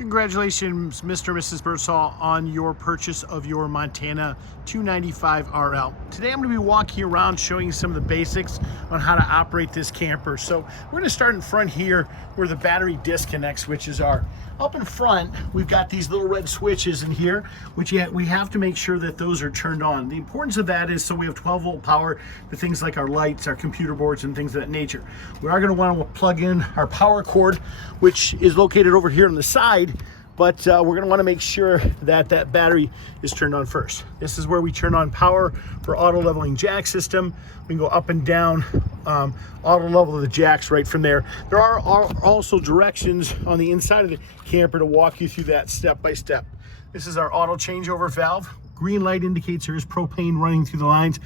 Congratulations, Mr. and Mrs. Birdsall, on your purchase of your Montana 295 RL. Today I'm going to be walking around showing you some of the basics on how to operate this camper. So we're going to start in front here where the battery disconnect switches are. Up in front, we've got these little red switches in here, which we have to make sure that those are turned on. The importance of that is so we have 12-volt power to things like our lights, our computer boards, and things of that nature. We are going to want to plug in our power cord, which is located over here on the side, but we're going to want to make sure that that battery is turned on first. This is where we turn on power for auto leveling jack system. We can go up and down auto level the jacks right from there. There are also directions on the inside of the camper to walk you through that step by step. This is our auto changeover valve. Green light indicates there is propane running through the lines.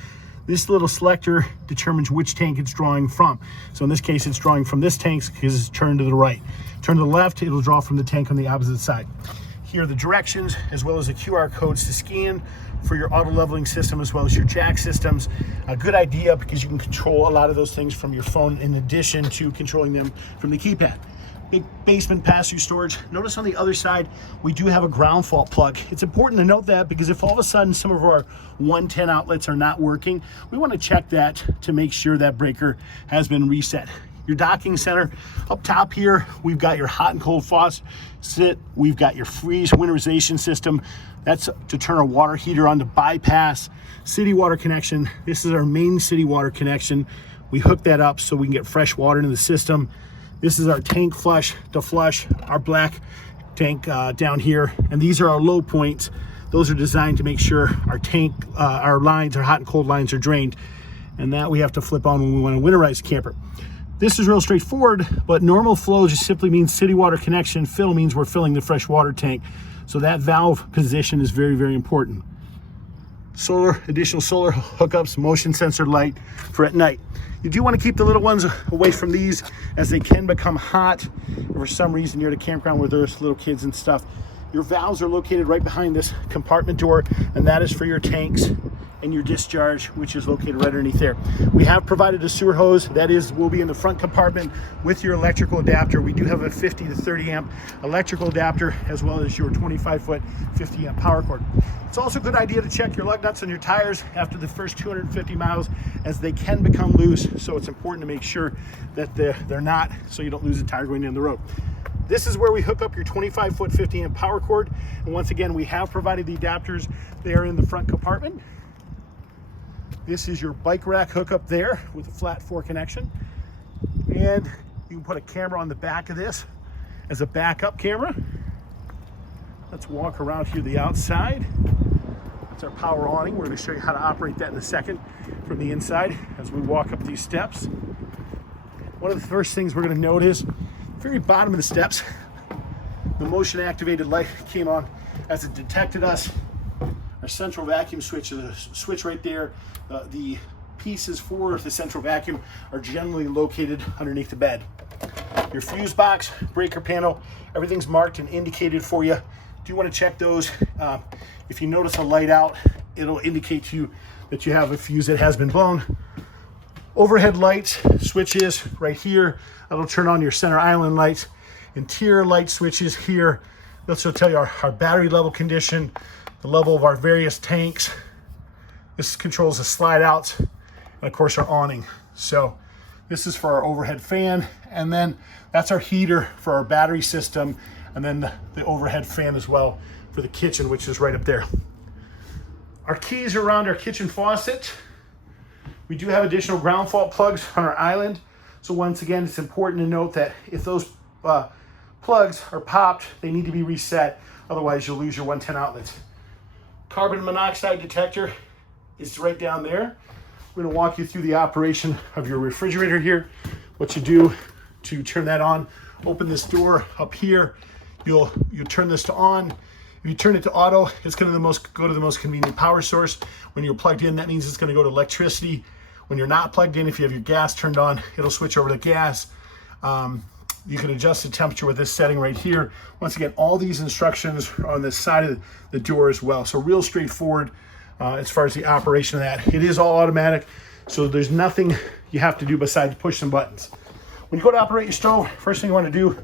This little selector determines which tank it's drawing from. So in this case, it's drawing from this tank because it's turned to the right. Turn to the left, it'll draw from the tank on the opposite side. Here are the directions, as well as the QR codes to scan for your auto leveling system, as well as your jack systems. A good idea because you can control a lot of those things from your phone in addition to controlling them from the keypad. Big basement pass-through storage. Notice on the other side, we do have a ground fault plug. It's important to note that because if all of a sudden some of our 110 outlets are not working, we want to check that to make sure that breaker has been reset. Your docking center up top here, we've got your hot and cold faucet. We've got your freeze winterization system. That's to turn our water heater on to bypass city water connection. This is our main city water connection. We hook that up so we can get fresh water into the system. This is our tank flush to flush our black tank down here. And these are our low points. Those are designed to make sure our tank, our lines, our hot and cold lines are drained. And that we have to flip on when we want to winterize the camper. This is real straightforward, but normal flow just simply means city water connection. Fill means we're filling the fresh water tank. So that valve position is very, very important. Additional solar hookups, motion sensor light for at night. You do want to keep the little ones away from these as they can become hot. If for some reason you're at a campground where there's little kids and stuff. Your valves are located right behind this compartment door, and that is for your tanks and your discharge, which is located right underneath there. We have provided a sewer hose that will be in the front compartment with your electrical adapter. We do have a 50 to 30 amp electrical adapter, as well as your 25-foot 50 amp power cord. It's also a good idea to check your lug nuts on your tires after the first 250 miles, as they can become loose. So it's important to make sure that they're not, so you don't lose a tire going down the road. This is where we hook up your 25-foot 50 amp power cord. And once again, we have provided the adapters. They are in the front compartment. This is your bike rack hookup there with a flat 4 connection. And you can put a camera on the back of this as a backup camera. Let's walk around here the outside. That's our power awning. We're going to show you how to operate that in a second from the inside as we walk up these steps. One of the first things we're going to note is very bottom of the steps, the motion activated light came on as it detected us. Our central vacuum switch, the switch right there, the pieces for the central vacuum are generally located underneath the bed. Your fuse box, breaker panel, everything's marked and indicated for you. Do you want to check those? If you notice a light out, it'll indicate to you that you have a fuse that has been blown. Overhead lights, switches right here. That'll turn on your center island lights. Interior light switches here. This will tell you our battery level condition, the level of our various tanks. This controls the slide outs, and of course our awning. So this is for our overhead fan, and then that's our heater for our battery system, and then the overhead fan as well for the kitchen, which is right up there. Our keys are around our kitchen faucet. We do have additional ground fault plugs on our island. So once again, it's important to note that if those plugs are popped, they need to be reset. Otherwise, you'll lose your 110 outlets. Carbon monoxide detector is right down there. We're going to walk you through the operation of your refrigerator here. What you do to turn that on, open this door up here. You'll turn this to on. If you turn it to auto, it's going to go to the most convenient power source. When you're plugged in, that means it's going to go to electricity. When you're not plugged in, if you have your gas turned on, it'll switch over to gas. You can adjust the temperature with this setting right here. Once again, all these instructions are on this side of the door as well. So real straightforward as far as the operation of that. It is all automatic, so there's nothing you have to do besides push some buttons. When you go to operate your stove, first thing you want to do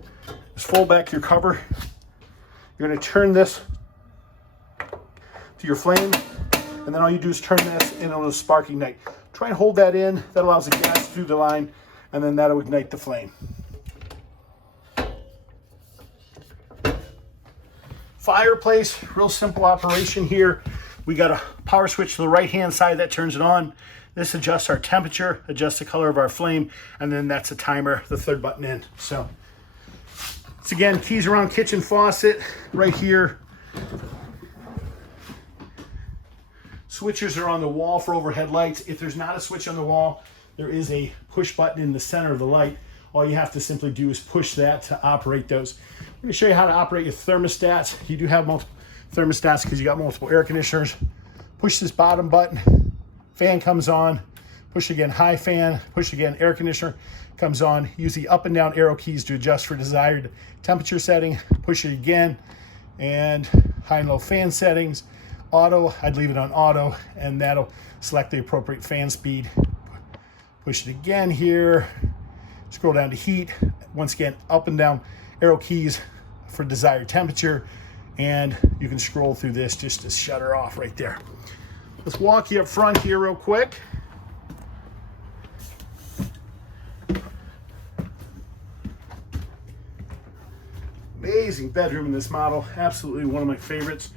is fold back your cover. You're going to turn this to your flame, and then all you do is turn this and it'll spark ignite. Try and hold that in. That allows the gas through the line, and then that'll ignite the flame. Fireplace, real simple operation here. We got a power switch to the right hand side that turns it on. This adjusts our temperature, adjusts the color of our flame, and then that's a timer, the third button in. So it's again, keys around kitchen faucet right here. Switches are on the wall for overhead lights. If there's not a switch on the wall, there is a push button in the center of the light. All you have to simply do is push that to operate those. I'm going to show you how to operate your thermostats. You do have multiple thermostats because you got multiple air conditioners. Push this bottom button, fan comes on. Push again, high fan. Push again, air conditioner comes on. Use the up and down arrow keys to adjust for desired temperature setting. Push it again, and high and low fan settings. Auto, I'd leave it on auto, and that'll select the appropriate fan speed. Push it again here. Scroll down to heat. Once again, up and down arrow keys for desired temperature, and you can scroll through this just to shut her off right there. Let's walk you up front here real quick. Amazing bedroom in this model. Absolutely one of my favorites.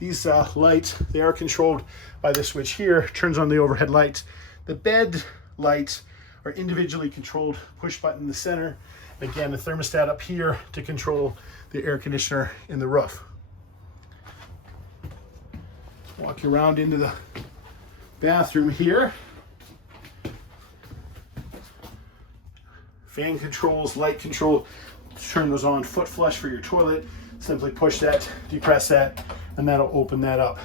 These lights, they are controlled by this switch here. Turns on the overhead lights. The bed lights are individually controlled. Push button in the center. Again, the thermostat up here to control the air conditioner in the roof. Walk you around into the bathroom here. Fan controls, light control. Turn those on. Foot flush for your toilet. Simply push that, depress that, and that'll open that up.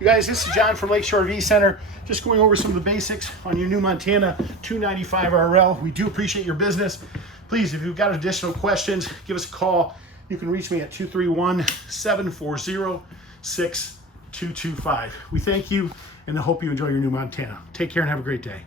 You guys, this is John from Lakeshore RV Center. Just going over some of the basics on your new Montana 295 RL. We do appreciate your business. Please, if you've got additional questions, give us a call. You can reach me at 231-740-6225. We thank you, and I hope you enjoy your new Montana. Take care and have a great day.